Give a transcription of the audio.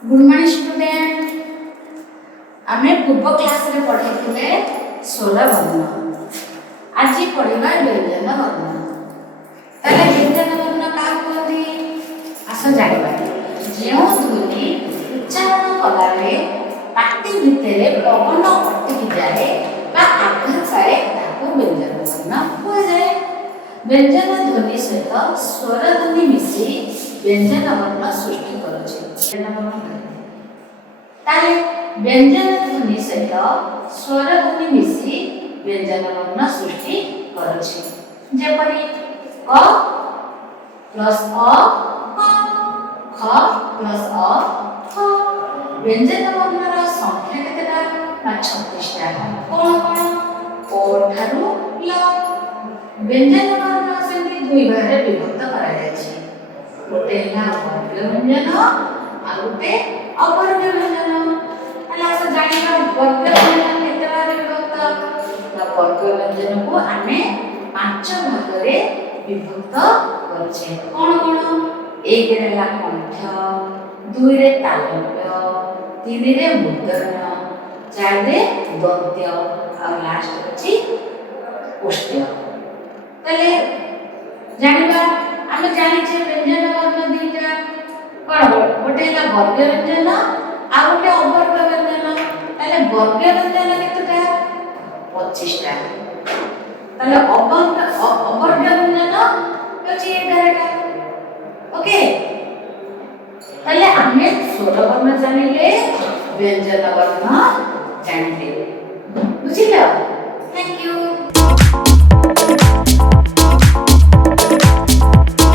Good morning student. आमे पूर्व class रे पढ़े स्वर वर्ण। आज पढ़ा व्यंजन वर्ण। ताले व्यंजन वर्ण का कहती आस जानिबा। जो ध्वनि उच्चारण कलारे पाटी भितरे पवन अटकी जाए बा आघात पाए ताको व्यंजन वर्ण कुहा जाए। व्यंजन ध्वनि सहित स्वर ध्वनि मिसी व्यंजन वर्ण सृष्टि करुछि। ताले व्यंजन ध्वनि सहित स्वर ध्वनि मिसी व्यंजन वर्ण सृष्टि करुछि। जेपरि क प्लस अ ख प्लस अ ख। व्यंजन वर्णर संख्या केतेटा ना 36 टा। कोन कोन ओ ठारू ल। व्यंजन वर्ण सेंति दुई भागे विभक्त करा जायछि। गोटे हला वर्ग व्यंजन आ गोटे अवर्ग व्यंजन। हला से जानिबा वर्ग व्यंजन केते भागे विभक्त। ना वर्ग व्यंजन को आमे 5 भागरे विभक्त करछे। कोन कोन एक रे हला कंठ, 2 रे तालव्य, 3 रे मुद्रण, 4 रे दंत्य और लास्ट अछि ओष्ठ्य। तले जानिबा आमे जानिछे व्यंजन वर्ण दुईटा कोन गोटे हला वर्ग व्यंजन आ गोटे अवर्ग व्यंजन। तले वर्ग व्यंजन केतेटा 25 टा। तले अवर्ग व्यंजन होछि 11 टा। ओके तले आमे स्वर वर्ण जानिले व्यंजन वर्ण जानिले। बुझिलो? Thank you.